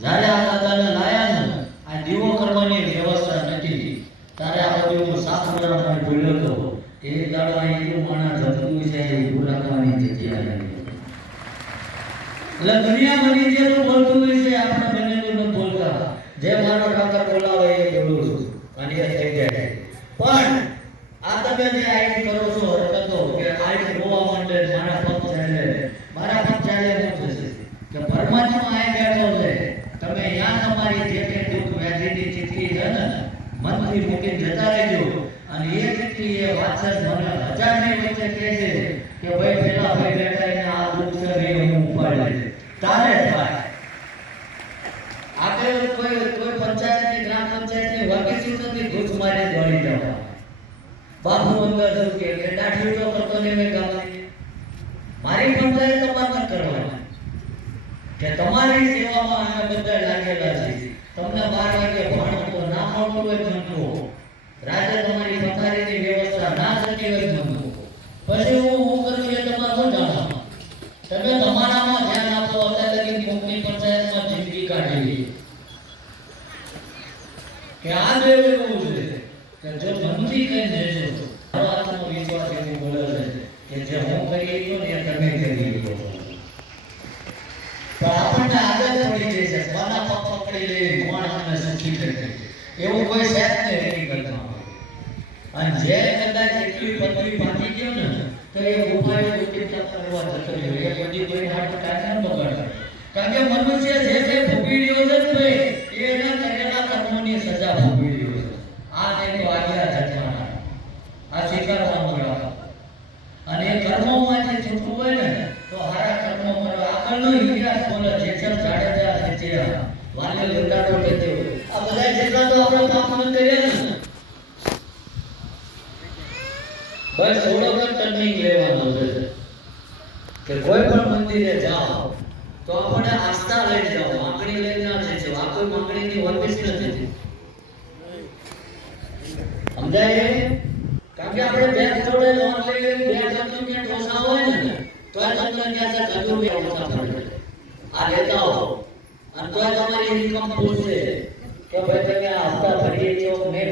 જ્યારે આ દાદાને લાયા ને આ દીવો કરવાની વ્યવસ્થા નથી ત્યારે આ બધું સાફ કરવાનો ભૂલ્યો તો એ દાડો એટલું માણસ જતું છે એ ઊભું રાખવાની જગ્યા એટલે દુનિયા બની જે બોલતું હોય છે આપણે બંનેનું નથી બોલતા જે મારો ઠાકર બોલાવે એ બોલું છું અને એ થઈ જાય છે. પણ આ તમે જે આઈડી કરો છો હરકતો કે આઈડી જોવા માંડે મારા પગ ચાલે મારા પગ ચાલે એમ થશે કે પરમાત્મા આય બેઠો છે તમે અહીંયા તમારી જે તે દુઃખ વ્યાધિની ચિઠ્ઠી છે ને, મનથી મૂકીને જતા રહેજો. અને એ ચિઠ્ઠી એ વાંચે જ મને હજારની વચ્ચે કહે છે કે ભાઈ પેલા ભાઈ બેઠા એને આ દુઃખ છે એ હું ઉપાડી. તારે થાય આપણે કોઈ કોઈ પંચાયતની, ગ્રામ પંચાયતની વાકેસી નથી ઘૂસ મારી દોડી જવા. બાપુ અંદર કે કે દાઢી તો કરતો ને મેં ગામની મારી પંચાયત તમારે ન કરવાની કે તમારી સેવામાં અમે બધા લાગેલા છે. તમને બાર વાગે ભણો તો ના મળતું હોય ભણતો રાજા તમારી પથારીની વ્યવસ્થા ના થતી હોય ભણતો પછી હું હું કરું એ તમારે શું જાણો તમે તમારામાં ધ્યાન આપો, અત્યારે લગી કોકની પંચાયતમાં જિંદગી કાઢી કે આ બે એવું છે. કે જો મનથી કઈ દેશો મારો આત્મવિશ્વાસ એવું બોલે છે કે જે હું કરી ગયો ને એ તમે કરી ગયો પણ આપણને આદત પડી ગઈ છે કોના પગ પકડી લે કોણ આપણને સુખી કરે એવું કોઈ સેટ ને નહીં કરતા અને જે કદાચ એટલી પદવી પાકી ગયો ને, તો એ ગુફાએ દુઃખી કરવા જતો રહ્યો. એ બધી કોઈ હાથ કાઢે ન બગાડે કારણ કે મનુષ્ય જે જે ભોગવી રહ્યો છે ને એ એના કરેલા કર્મોની સજા ભોગવી રહ્યો છે. આ તેની વાગ્યા આગલા આ સ્વીકારવાનું રાખો અને એ કર્મોમાંથી છૂટવું હોય ને, તો હારા કર્મો કરો આગળનો ઇતિહાસ બોલે જેસલ જાડેજા છે જે વાલે લંકાટો કહેતે હોય આ બધા જેટલા તો આપણે પાપ ન કરીએ ને બસ થોડો જ ટર્નિંગ લેવાનો છે. કે કોઈ પણ મંદિરે જાઓ, તો આપણે આસ્થા લઈ જાઓ, માંગણી લઈ ના જજો આ કોઈ માંગણીની વર્ગીસ નથી. સમજાય કારણ કે આપણે બે જોડે લોન લઈ બે ક્યાંક ઢોસા હોય ને, તો આ તમને ત્યાં છે ગજુ બી ઓછા પડે આ લેતા હો અને તોય તમારી ઇન્કમ ફૂલ કે ભાઈ તમે આસ્થા ભરીએ છો, મેં